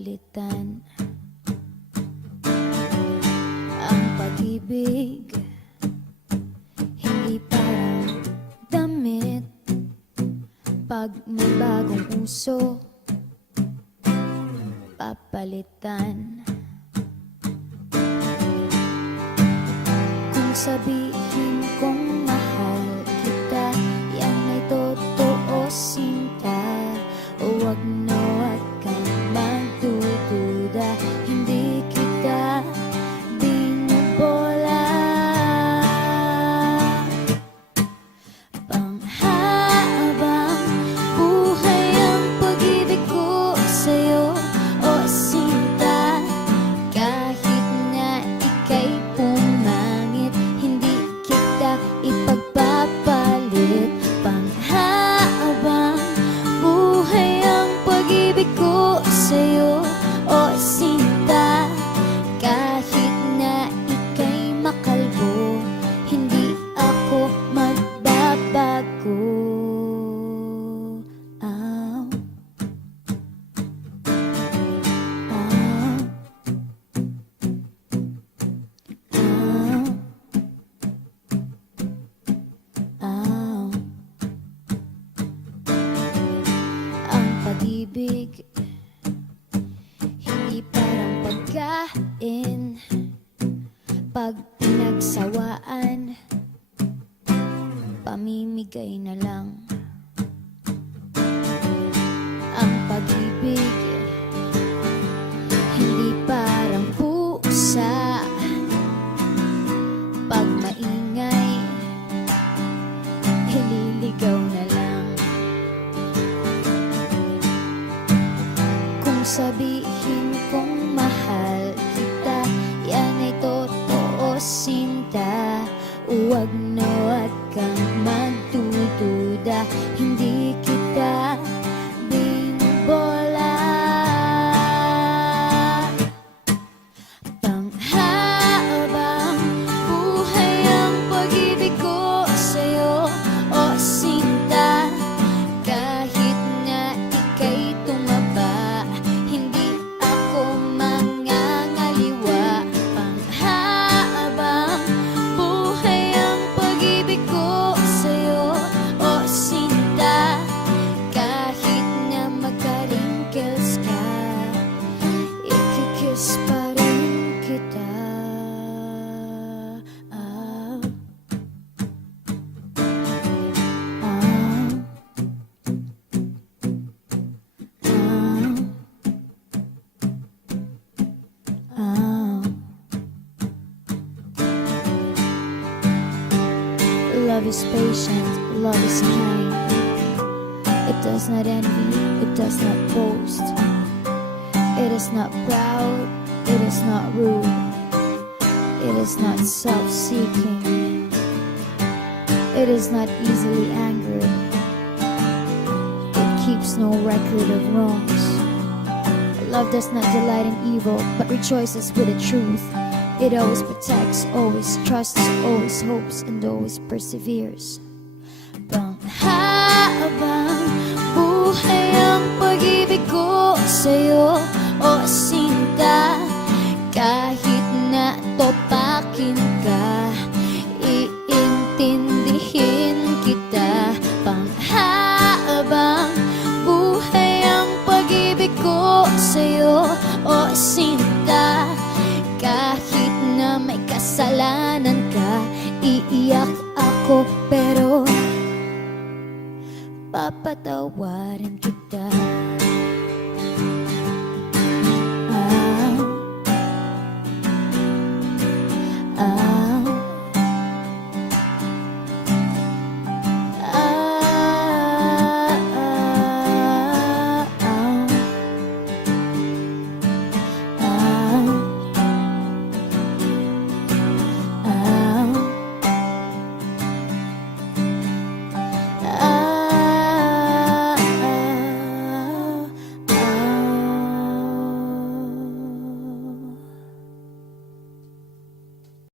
papalitan ang pag-ibig. Hindi parang damit, pag may bagong uso, papalitan. Kung sabihin kong mahal kita, yan ay totoo, sinta. Huwag na huwag kang magdududa, hindi kita binubola. Panghabang buhay ang pag-ibig ko sa'yo, o sinta. Kahit na ika'y pumangit, hindi kita ipagpapalit. Panghabang buhay ang pag-ibig ko sa'yo, o sinta. Kahit na ika'y makalbo, hindi ako magbabago. Ow. Ow. Ow. Ow. Ang pag-ibig hindi parang pagkain, pag pinagsawaan, pamimigay na lang. Ang pag-ibig hindi parang pusa, pag maingay, hililigaw na lang. Kung sabihin kong mahal kita, yan ay totoo, sinta. Huwag na huwag kang magdududa, hindi kita binubola. Panghabang buhay ang pag-ibig ko sa'yo, o sinta. Kahit na ika'y tumaba, hindi ako mangangaliwa. Panghabang buhay ang pag-ibig ko sa'yo, o sinta. Kahit na magka-wrinkles ka, ikikiss pa rin kita. Ah. Ah. Ah. Love is patient, love is kind. It does not envy, it does not boast. It is not proud, it is not rude. It is not self-seeking. It is not easily angered. It keeps no record of wrongs. Love does not delight in evil, but rejoices with the truth. It always protects, always trusts, always hopes, and always perseveres. Panghabang buhay ang pag-ibig ko sa'yo, o sinta. Kahit na topakin ka, iintindihin kita. Panghabang buhay ang pag-ibig ko sa'yo, o sinta. Kahit na may kasalanan ka, iiyak ako pero papatawarin kita. Ah. Ah.